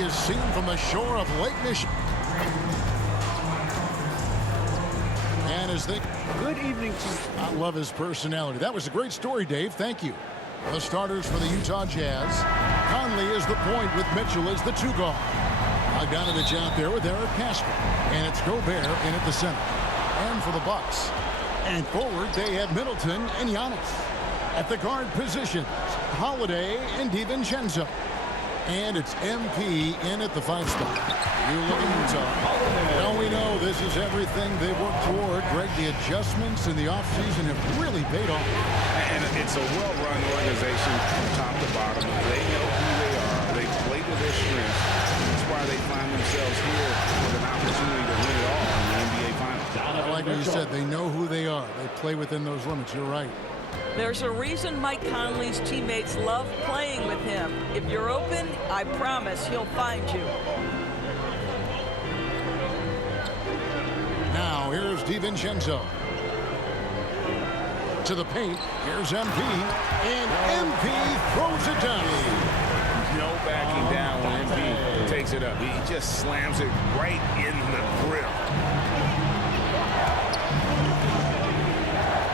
is seen from the shore of Lake Michigan. And as they... Good evening to you. I love his personality. That was a great story, Dave. Thank you. The starters for the Utah Jazz. Conley is the point with Mitchell as the two guard. Bogdanovich out there with Eric Casper. And it's Gobert in at the center. And for the Bucks. And forward, they have Middleton and Giannis. At the guard positions, Holiday and DiVincenzo. And it's MP in at the 5 spot. You look at Utah. Now we know this is everything they worked toward. Greg, the adjustments in the offseason have really paid off. And it's a well-run organization from top to bottom. They know who they are. They play to their strengths. That's why they find themselves here with an opportunity to win it all in the NBA Finals. I like what you said. They know who they are. They play within those limits. You're right. There's a reason Mike Conley's teammates love playing with him. If you're open, I promise he'll find you. Now, here's DiVincenzo. To the paint. Here's MP. And MP throws it down. No backing down when MP takes it up. He just slams it right in the grill.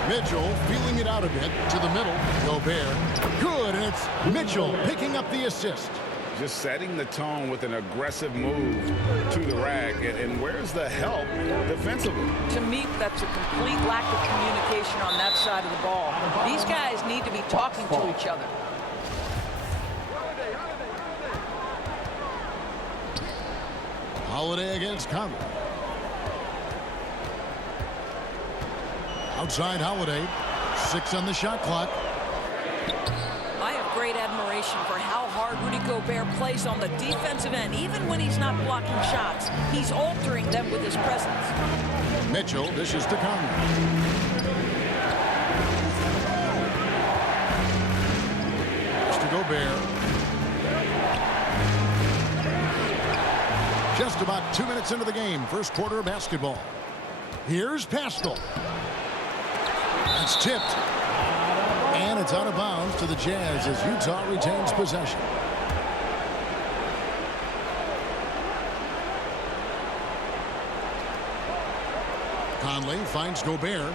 Mitchell feeling it out a bit to the middle. Gobert. Good, and it's Mitchell picking up the assist. Just setting the tone with an aggressive move to the rack. And where's the help defensively? To me, that's a complete lack of communication on that side of the ball. These guys need to be talking to each other. Holiday against Conley. Outside Holiday. 6 on the shot clock. I have great admiration for how hard Rudy Gobert plays on the defensive end. Even when he's not blocking shots, he's altering them with his presence. Mitchell dishes to Conley. It's to Gobert. Just about 2 minutes into the game. First quarter of basketball. Here's Pascal. It's tipped. And it's out of bounds to the Jazz as Utah retains possession. Conley finds Gobert.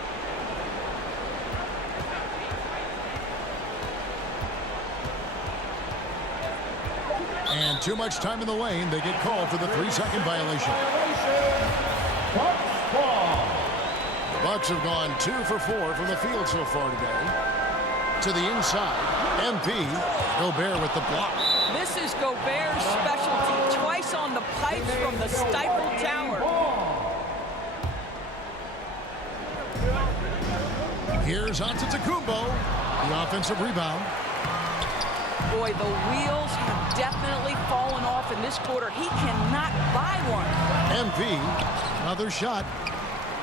And too much time in the lane. They get called for the 3-second violation. Bucks have gone 2 for 4 from the field so far today. To the inside, MP. Gobert with the block. This is Gobert's specialty. Twice on the pipes from the stifled tower. Here's Antetokounmpo. The offensive rebound. Boy, the wheels have definitely fallen off in this quarter. He cannot buy one. MP. Another shot.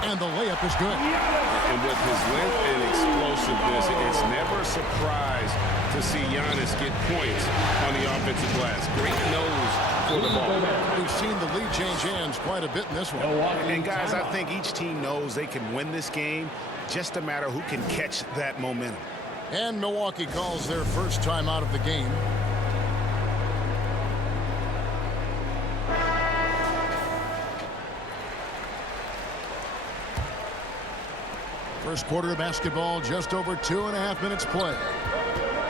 And the layup is good. And with his length and explosiveness, it's never a surprise to see Giannis get points on the offensive glass. Great nose for the ball. We've seen the lead change hands quite a bit in this one. And guys, I think each team knows they can win this game. Just a matter who can catch that momentum. And Milwaukee calls their first time out of the game. First quarter of basketball, just over 2.5 minutes play.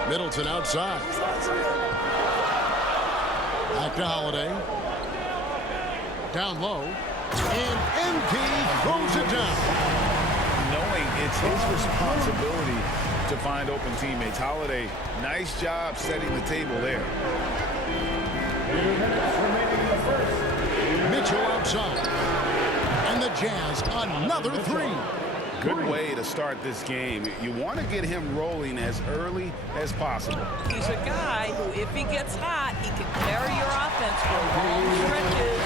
Middleton outside. Back to Holiday. Down low. And MP throws it down. Knowing it's his responsibility to find open teammates. Holiday, nice job setting the table there. Mitchell outside. And the Jazz, another 3. Good way to start this game. You want to get him rolling as early as possible. He's a guy who, if he gets hot, he can carry your offense for long stretches.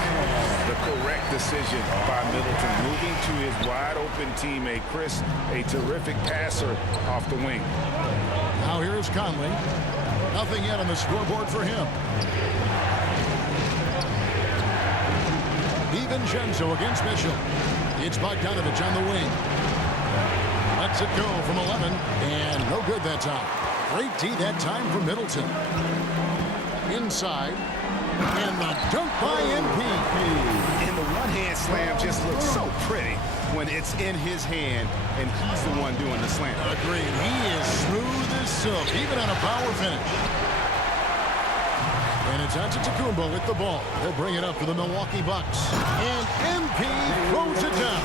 The correct decision by Middleton, moving to his wide-open teammate, Chris, a terrific passer off the wing. Now here's Conley. Nothing yet on the scoreboard for him. DiVincenzo against Mitchell. It's Bogdanovich on the wing. Lets it go from 11, and no good that time. Great D that time for Middleton. Inside, and the slam just looks so pretty when it's in his hand and he's the one doing the slam. Agreed. He is smooth as silk, even on a power finish. And it's Antetokounmpo with the ball. He'll bring it up for the Milwaukee Bucks. And MP throws it down.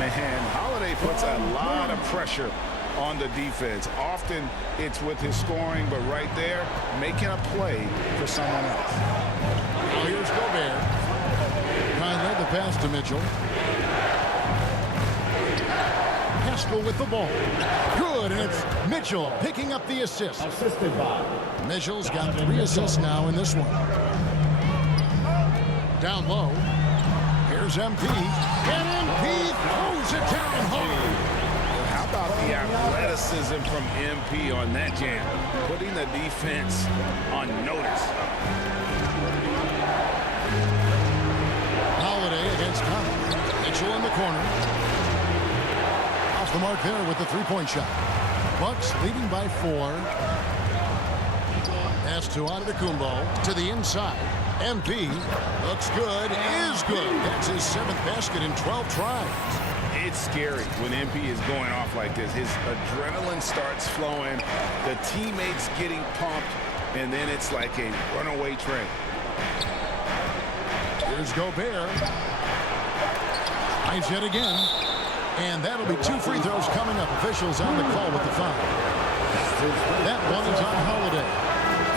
Man, Holiday puts a lot of pressure on the defense. Often it's with his scoring, but right there, making a play for someone else. Now here's Gobert. Conley the pass to Mitchell. Haskell with the ball. Good, and it's Mitchell picking up the assist. Assisted by. Mitchell's got 3 assists now in this one. Down low. Here's MP. And MP throws it down hard. How about the athleticism from MP on that jam? Putting the defense on notice. Holiday against Conley. Mitchell in the corner. Off the mark there with the three-point shot. Bucks leading by 4. Pass to Antetokounmpo to the inside. MP looks good, is good. That's his 7th basket in 12 tries. It's scary when MP is going off like this. His adrenaline starts flowing, the teammates getting pumped, and then it's like a runaway train. Here's Gobert. Hides yet again. And that'll be 2 free throws coming up. Officials on the call with the foul. That one is on Holiday.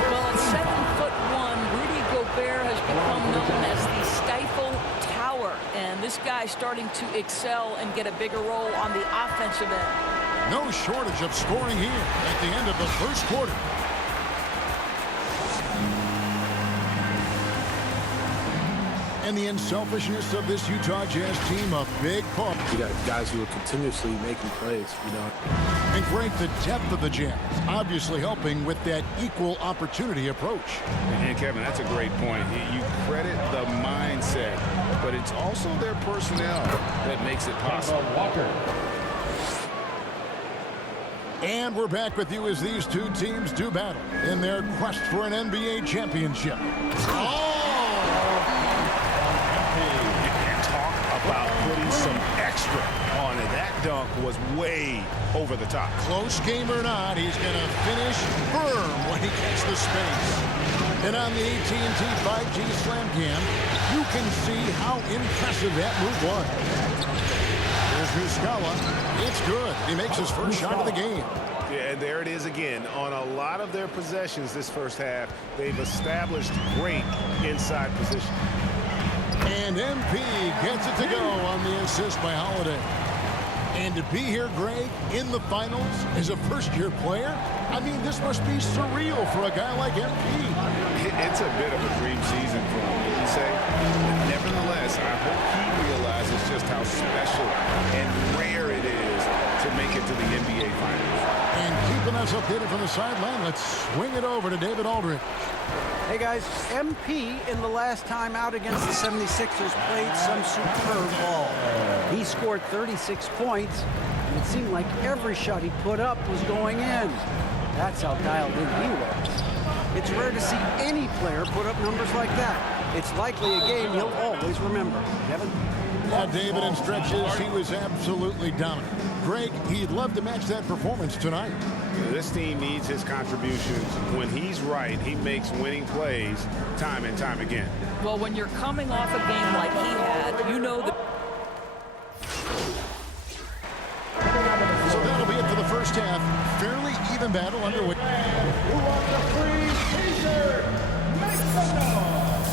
Well, at 7'1", Rudy Gobert has become known as the stifle tower. And this guy's starting to excel and get a bigger role on the offensive end. No shortage of scoring here at the end of the first quarter. And the unselfishness of this Utah Jazz team, a big pump. You got guys who are continuously making plays, you know. And Greg, the depth of the Jazz obviously helping with that equal opportunity approach. And Kevin, that's a great point. You credit the mindset, but it's also their personnel that makes it possible. Walker. And we're back with you as these two teams do battle in their quest for an NBA championship. Oh! About putting some extra on it. That dunk was way over the top. Close game or not, he's going to finish firm when he gets the space. And on the AT&T 5G Slam Cam, you can see how impressive that move was. There's Muscala. It's good. He makes his first shot of the game. Yeah, and there it is again. On a lot of their possessions this first half, they've established great inside position. And MP gets it to go on the assist by Holiday. And to be here, Greg, in the finals as a first-year player, I mean, this must be surreal for a guy like MP. It's a bit of a dream season for him, wouldn't you say? But nevertheless, I hope he realizes just how special and rare it is to make it to the NBA Finals. And keeping us updated from the sideline, let's swing it over to David Aldridge. Hey guys, MP in the last time out against the 76ers played some superb ball. He scored 36 points, and it seemed like every shot he put up was going in. That's how dialed in he was. It's rare to see any player put up numbers like that. It's likely a game he'll always remember. Kevin? Yeah, David, in stretches, he was absolutely dominant. Greg, he'd love to match that performance tonight. This team needs his contributions. When he's right, he makes winning plays time and time again. Well, when you're coming off a game like he had, you know that. So that'll be it for the first half. Fairly even battle underway. Who wants a free t-shirt? Make some noise.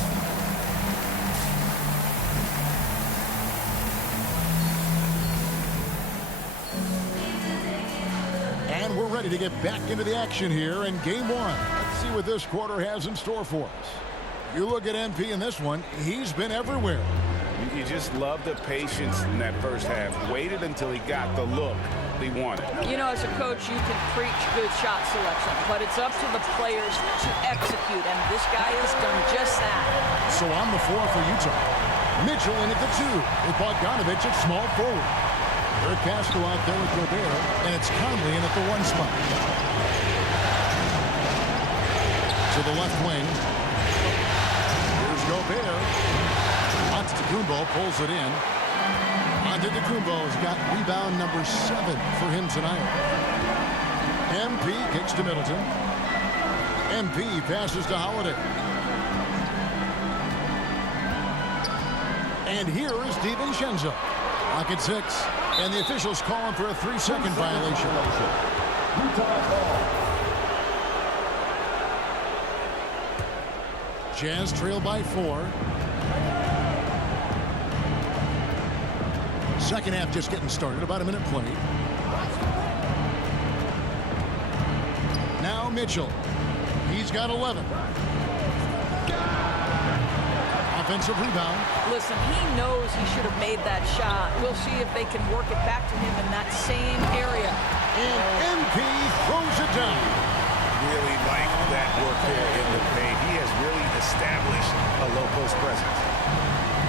And we're ready to get back into the action here in game one. Let's see what this quarter has in store for us. You look at MP in this one, he's been everywhere. You just love the patience in that first half. Waited until he got the look he wanted. You know, as a coach, you can preach good shot selection, but it's up to the players to execute, and this guy has done just that. So on the floor for Utah, Mitchell in at the 2 with Bogdanovich at small forward. Eric Castro out there with Gobert, and it's Conley in at the 1 spot. To the left wing. Here's Gobert. Antetokounmpo Antetokounmpo pulls it in. Antetokounmpo's got rebound number 7 for him tonight. MP kicks to Middleton. MP passes to Holiday. And here is DiVincenzo. Clock at 6. And the officials call him for a 3-second violation. Jazz trail by 4. Second half just getting started. About a minute played. Now Mitchell. He's got 11. Offensive rebound. Listen, he knows he should have made that shot. We'll see if they can work it back to him in that same area. And MP throws it down. Really like that work there in the paint. He has really established a low post presence.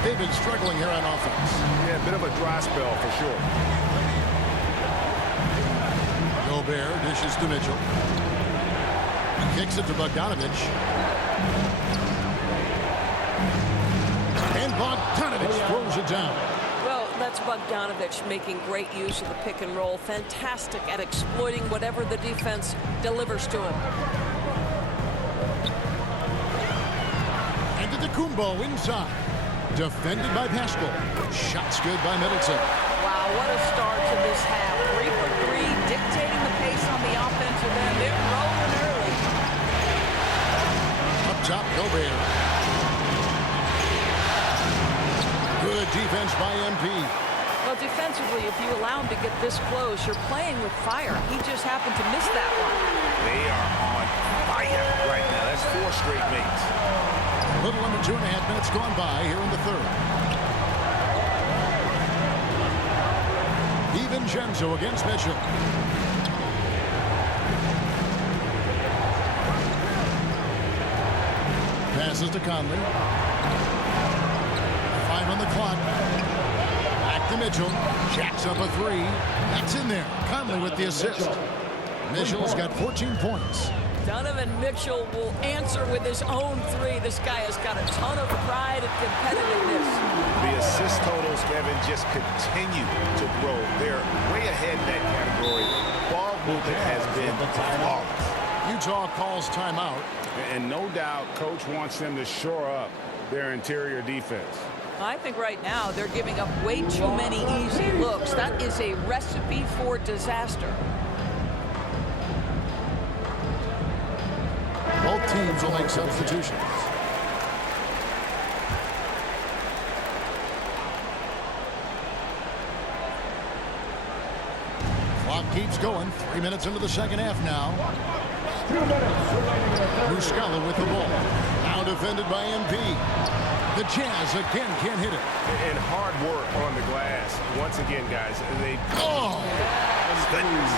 They've been struggling here on offense. Yeah, a bit of a dry spell for sure. Gobert dishes to Mitchell. Kicks it to Bogdanovich. And Bogdanovich throws it down. Well, that's Bogdanovich making great use of the pick and roll. Fantastic at exploiting whatever the defense delivers to him. Antetokounmpo inside. Defended by Pascal. Shots good by Middleton. Wow, what a start to this half. 3 for 3, dictating the pace on the offensive end. They're rolling early. Up top, Gobert. Good defense by MP. Well, defensively, if you allow him to get this close, you're playing with fire. He just happened to miss that one. They are on fire right now. That's 4 straight mates. A little under 2.5 minutes gone by here in the third. DiVincenzo against Mitchell. Passes to Conley. 5 on the clock. Back to Mitchell. Jacks up a 3. That's in there. Conley with the assist. Mitchell's got 14 points. Donovan Mitchell will answer with his own 3. This guy has got a ton of pride and competitiveness. The assist totals, Kevin, just continue to grow. They're way ahead in that category. Ball movement has been flawless. Utah calls timeout. And no doubt, Coach wants them to shore up their interior defense. I think right now they're giving up way too many easy looks. That is a recipe for disaster. Both teams will make substitutions. Clock keeps going. 3 minutes into the second half now. 2 minutes remaining in the third. Muscala with the ball. Now defended by MP. The Jazz again can't hit it. And hard work on the glass. Once again, guys, they... Oh! Goodness.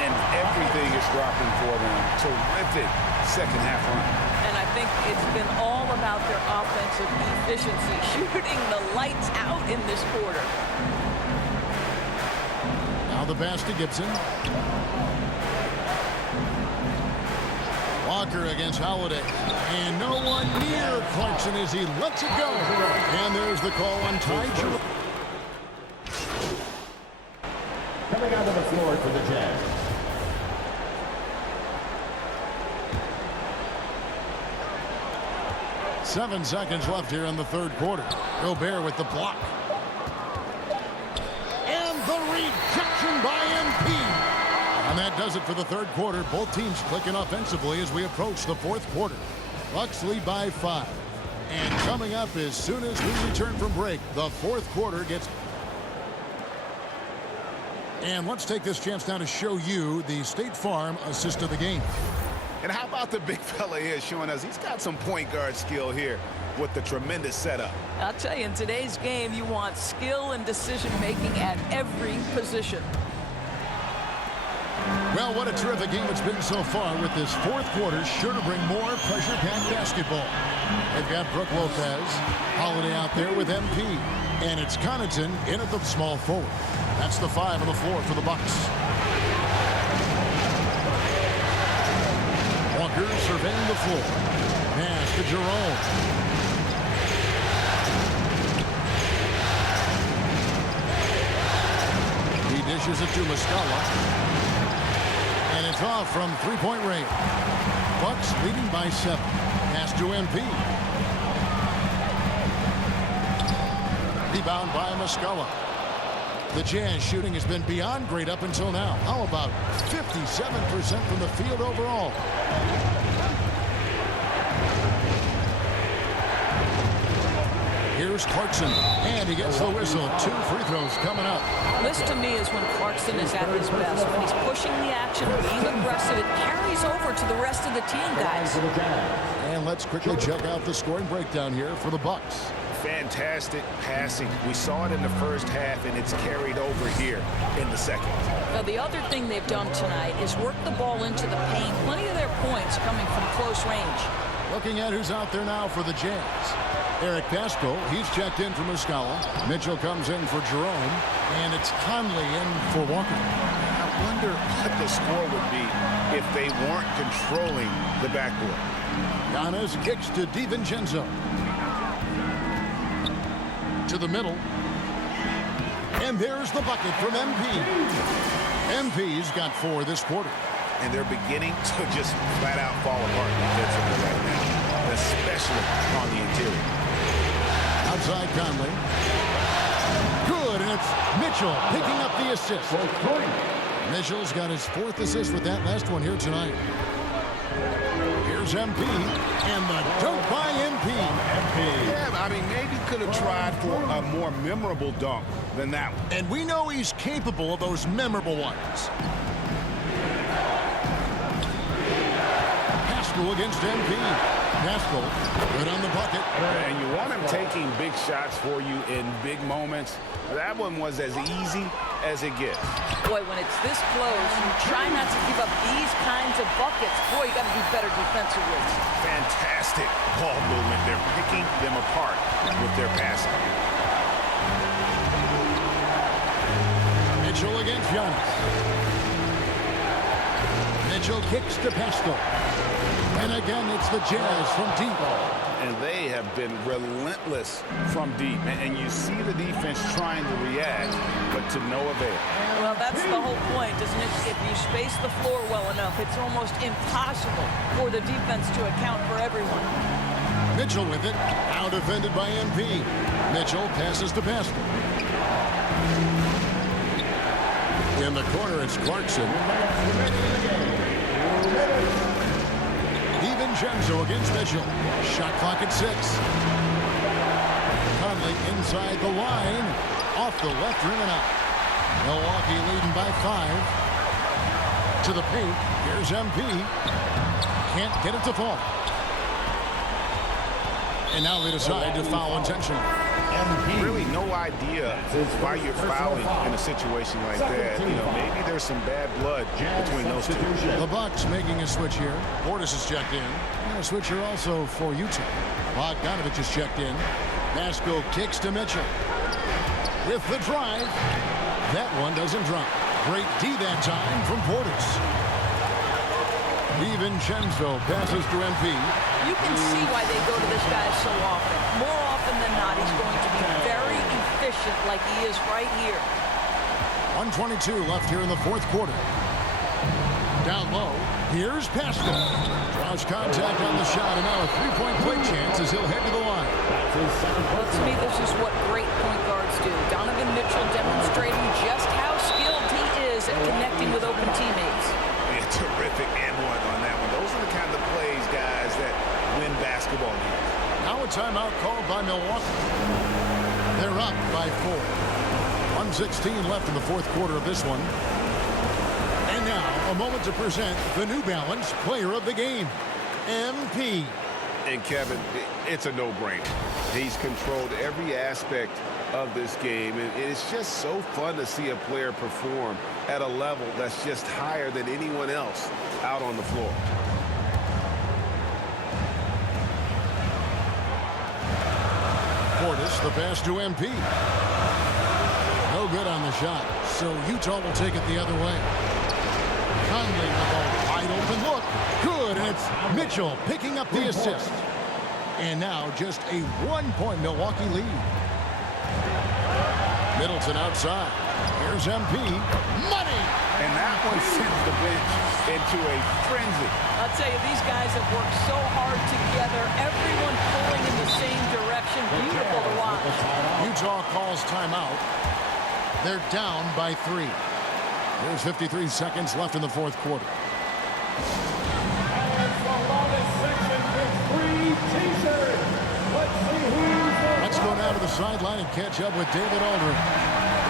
And everything is dropping for them. Terrific second half run. And I think it's been all about their offensive efficiency, shooting the lights out in this quarter. Now the pass to Gibson. Walker against Holiday. And no one near Clarkson as he lets it go. And there's the call on Ty Jerome. Coming out of the floor for the Jazz. Seven seconds left here in the third quarter. Gobert with the block. And the rejection by MP. And that does it for the third quarter. Both teams clicking offensively as we approach the fourth quarter. Bucks lead by 5. And coming up as soon as we return from break, the fourth quarter gets... And let's take this chance now to show you the State Farm assist of the game. And how about the big fella here showing us he's got some point guard skill here with the tremendous setup. I'll tell you, in today's game, you want skill and decision-making at every position. Well, what a terrific game it's been so far with this fourth quarter. Sure to bring more pressure-packed basketball. They've got Brook Lopez, Holiday out there with MP. And it's Connaughton in at the small forward. That's the 5 on the floor for the Bucks. Walker surveying the floor. Pass to Jerome. Dishes it to Muscala. And it's off from three-point range. Bucks leading by 7. Pass to MP. Rebound by Muscala. The Jazz shooting has been beyond great up until now. How about 57% from the field overall? Here's Clarkson, and he gets the whistle. 2 free throws coming up. This, to me, is when Clarkson is at his best. When he's pushing the action, being aggressive, it carries over to the rest of the team, guys. And let's quickly check out the scoring breakdown here for the Bucks. Fantastic passing. We saw it in the first half, and it's carried over here in the second. Now, the other thing they've done tonight is work the ball into the paint. Plenty of their points coming from close range. Looking at who's out there now for the Jazz. Eric Pascal, he's checked in for Muscala. Mitchell comes in for Jerome. And it's Conley in for Walker. I wonder what the score would be if they weren't controlling the backcourt. Giannis kicks to DiVincenzo. To the middle. And there's the bucket from MP. MP's got 4 this quarter. And they're beginning to just flat out fall apart defensively right now, especially on the interior. Outside Conley. Good, and it's Mitchell picking up the assist. Mitchell's got his 4th assist with that last one here tonight. Here's MP, and the dunk by MP. Yeah, I mean, maybe could have tried for a more memorable dunk than that one. And we know he's capable of those memorable ones. Pascal against MP. Pascal, good on the bucket. And you want him taking big shots for you in big moments. That one was as easy as it gets. Boy, when it's this close, you try not to give up these kinds of buckets. Boy, you got to do better defensively. Fantastic ball movement. They're picking them apart with their passing. Mitchell against Giannis. Mitchell kicks to Pascal. And again, it's the Jazz from deep. And they have been relentless from deep. And you see the defense trying to react, but to no avail. Well, that's the whole point, isn't it? If you space the floor well enough, it's almost impossible for the defense to account for everyone. Mitchell with it. Now defended by MP. Mitchell passes to Pascal. In the corner, it's Clarkson. DiVincenzo against Mitchell. Shot clock at 6. Conley inside the line. Off the left rim and out. Milwaukee leading by 5. To the paint. Here's MP. Can't get it to fall. And now they decide to foul intentionally. Really no idea why you're fouling in a situation like that. You know, maybe there's some bad blood between those two. The Bucks making a switch here. Portis is checked in. And a switch here also for Utah. Bogdanovich is checked in. Pascal kicks to Mitchell. With the drive. That one doesn't drop. Great D that time from Portis. DiVincenzo passes to MP. You can see why they go to this guy so often. More often than not, he's going to be very efficient like he is right here. 1:22 left here in the 4th quarter. Down low. Here's Pascal. Draws contact on the shot, and now a 3-point play chance as he'll head to the line. Well, to me, this is what great point guards do. Donovan Mitchell demonstrating just how skilled he is at connecting with open teammates. Yeah, terrific and one on that one. Those are the kind of plays, guys, that win basketball games. Now a timeout called by Milwaukee. They're up by 4. 1:16 left in the 4th quarter of this one. And now a moment to present the New Balance Player of the Game, MP. And Kevin, it's a no-brainer. He's controlled every aspect of this game, and it's just so fun to see a player perform at a level that's just higher than anyone else out on the floor. Portis, the pass to MP. No good on the shot, so Utah will take it the other way. Conley with a wide open look. Good, and it's Mitchell picking up the assist. And now just a 1-point Milwaukee lead. Middleton outside. Here's MP. Money! And that one sends the bench into a frenzy. I'll tell you, these guys have worked so hard together. Everyone pulling in the same direction. Beautiful to watch. Utah calls timeout. They're down by 3. There's 53 seconds left in the fourth quarter. And for longest section with 3 T-shirts. Let's see who's the Let's go down to the sideline and catch up with David Aldridge.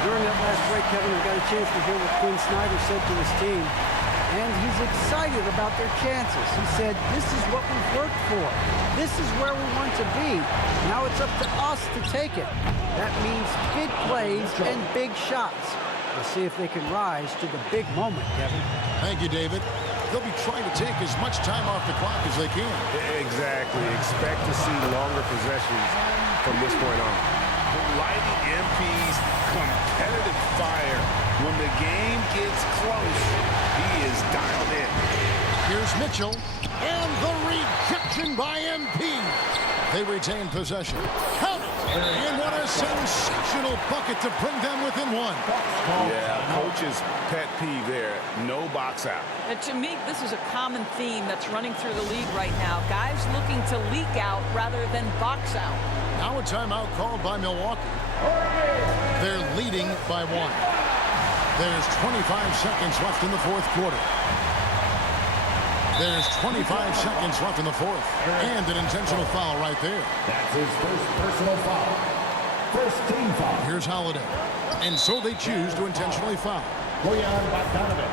During that last break, Kevin, I got a chance to hear what Quinn Snyder said to his team, and he's excited about their chances. He said, this is what we've worked for. This is where we want to be. Now it's up to us to take it. That means big plays and big shots. We'll see if they can rise to the big moment, Kevin. Thank you, David. They'll be trying to take as much time off the clock as they can. Exactly. Expect to see longer possessions from this point on. Lighting MP's competitive fire. When the game gets close, he is dialed in. Here's Mitchell, and the rejection by MP. They retain possession. Count it! And what a sensational bucket to bring them within 1. Yeah, coach's pet peeve there. No box out. And to me, this is a common theme that's running through the league right now. Guys looking to leak out rather than box out. Now a timeout called by Milwaukee. They're leading by 1. There's 25 seconds left in the fourth quarter. There's 25 seconds left in the fourth. And an intentional foul right there. That's his first personal foul. First team foul. Here's Holiday. And so they choose to intentionally foul. Bojan Bogdanovic.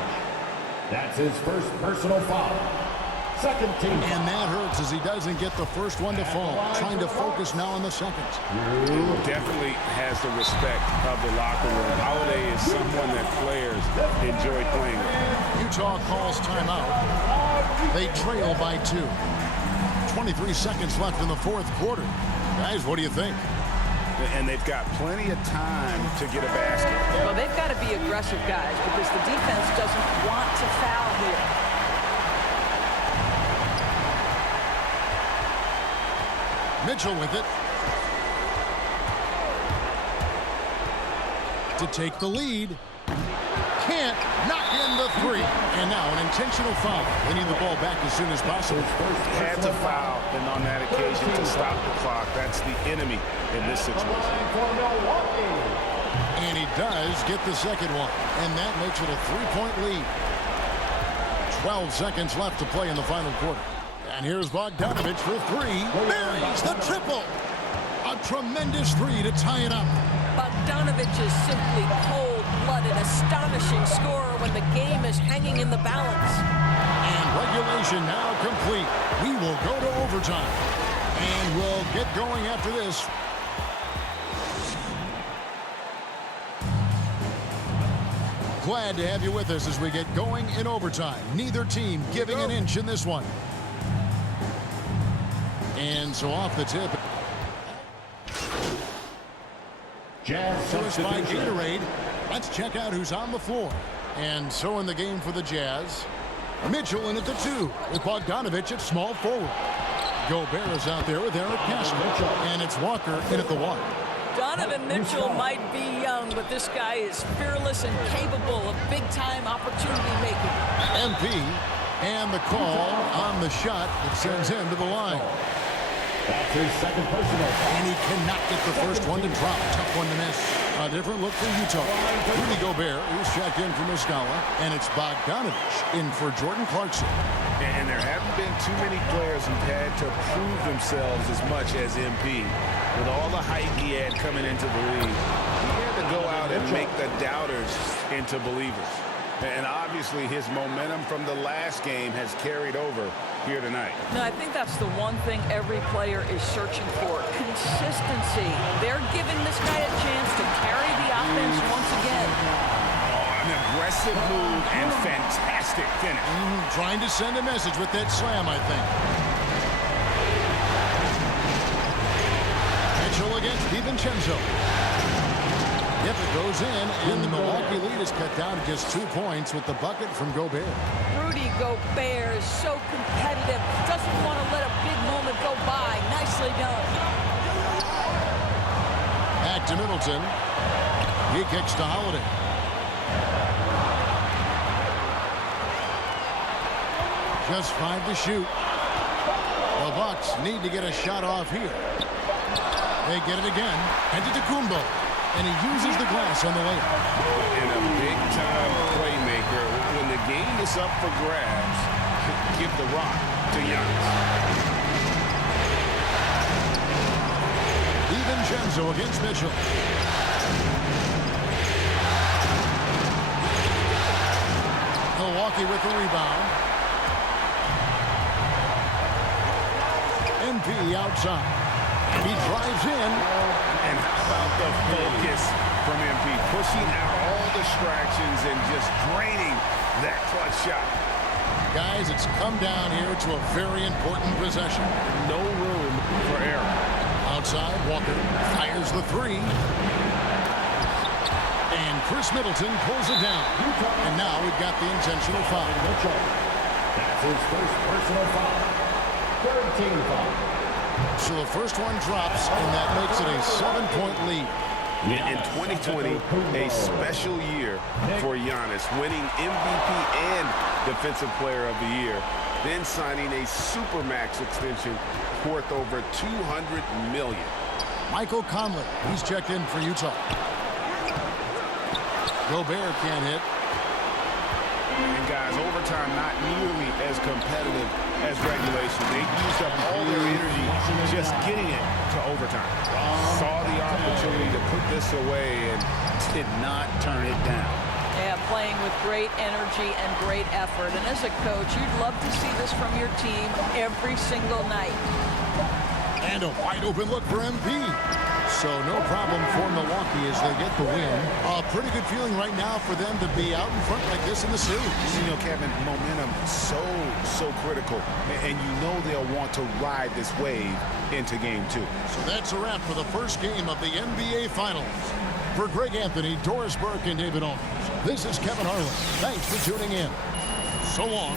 That's his first personal foul. Second team foul. And that hurts as he doesn't get the first one to fall. Trying to focus now on the second. Definitely has the respect of the locker room. Holiday is someone that players enjoy playing with. Utah calls timeout. They trail by 2. 23 seconds left in the fourth quarter. Guys, what do you think? And they've got plenty of time to get a basket. Well, they've got to be aggressive, guys, because the defense doesn't want to foul here. Mitchell with it. To take the lead. Can't knock in the 3. And now an intentional foul. They need the ball back as soon as possible. Had to foul, and on that occasion to stop the clock. That's the enemy in this situation. And he does get the second one. And that makes it a 3-point lead. 12 seconds left to play in the final quarter. And here's Bogdanovic for 3. Buries the triple. A tremendous 3 to tie it up. Bogdanovic is simply cold-blooded, astonishing scorer when the game is hanging in the balance. And regulation now complete. We will go to overtime. And we'll get going after this. Glad to have you with us as we get going in overtime. Neither team giving an inch in this one. And so off the tip. So it's by Gatorade. Let's check out who's on the floor. And so in the game for the Jazz, Mitchell in at the 2 with Bogdanovic at small forward. Gobert is out there with Eric Castro. And it's Walker in at the 1. Donovan Mitchell might be young, but this guy is fearless and capable of big-time opportunity making. MP and the call on the shot that sends him to the line. That's his second personal. And he cannot get the first one to drop. Tough one to miss. A different look for Utah. Rudy Gobert, who's checked in for Muscala. And it's Bogdanovic in for Jordan Clarkson. And there haven't been too many players who've had to prove themselves as much as MP. With all the hype he had coming into the league, he had to go out and make the doubters into believers. And obviously his momentum from the last game has carried over here tonight. No, I think that's the one thing every player is searching for. Consistency. They're giving this guy a chance to carry the offense once again. Oh, an aggressive move and fantastic finish. Trying to send a message with that slam, I think. Mitchell against DiVincenzo. Yep, it goes in, and the Milwaukee lead is cut down to just 2 points with the bucket from Gobert. Rudy Gobert is so competitive. Doesn't want to let a big moment go by. Nicely done. Back to Middleton. He kicks to Holiday. Just 5 to shoot. The Bucks need to get a shot off here. They get it again. And to Kumbo. And he uses the glass on the layup. And a big-time playmaker. When the game is up for grabs, give the rock to Giannis. DiVincenzo against Mitchell. Milwaukee with the rebound. MP outside. He drives in. And how about the focus from MP? Pushing out all distractions and just draining that clutch shot. Guys, it's come down here to a very important possession. No room for error. Outside, Walker fires the 3. And Chris Middleton pulls it down. And now we've got the intentional foul. That's his first personal foul. Third team foul. So the first one drops, and that makes it a 7-point lead. In 2020, a special year for Giannis, winning MVP and Defensive Player of the Year, then signing a Supermax extension worth over $200 million. Michael Conley, he's checked in for Utah. Gobert can't hit. And guys, overtime not nearly as competitive as regulation. They used up all their energy just getting it to overtime. Saw the opportunity to put this away and did not turn it down. Yeah, playing with great energy and great effort. And as a coach, you'd love to see this from your team every single night. And a wide open look for MP. So no problem for Milwaukee as they get the win. A pretty good feeling right now for them to be out in front like this in the series. You know, Kevin, momentum so critical. And you know they'll want to ride this wave into game 2. So that's a wrap for the first game of the NBA Finals. For Greg Anthony, Doris Burke, and David Owens, this is Kevin Harlan. Thanks for tuning in. So long.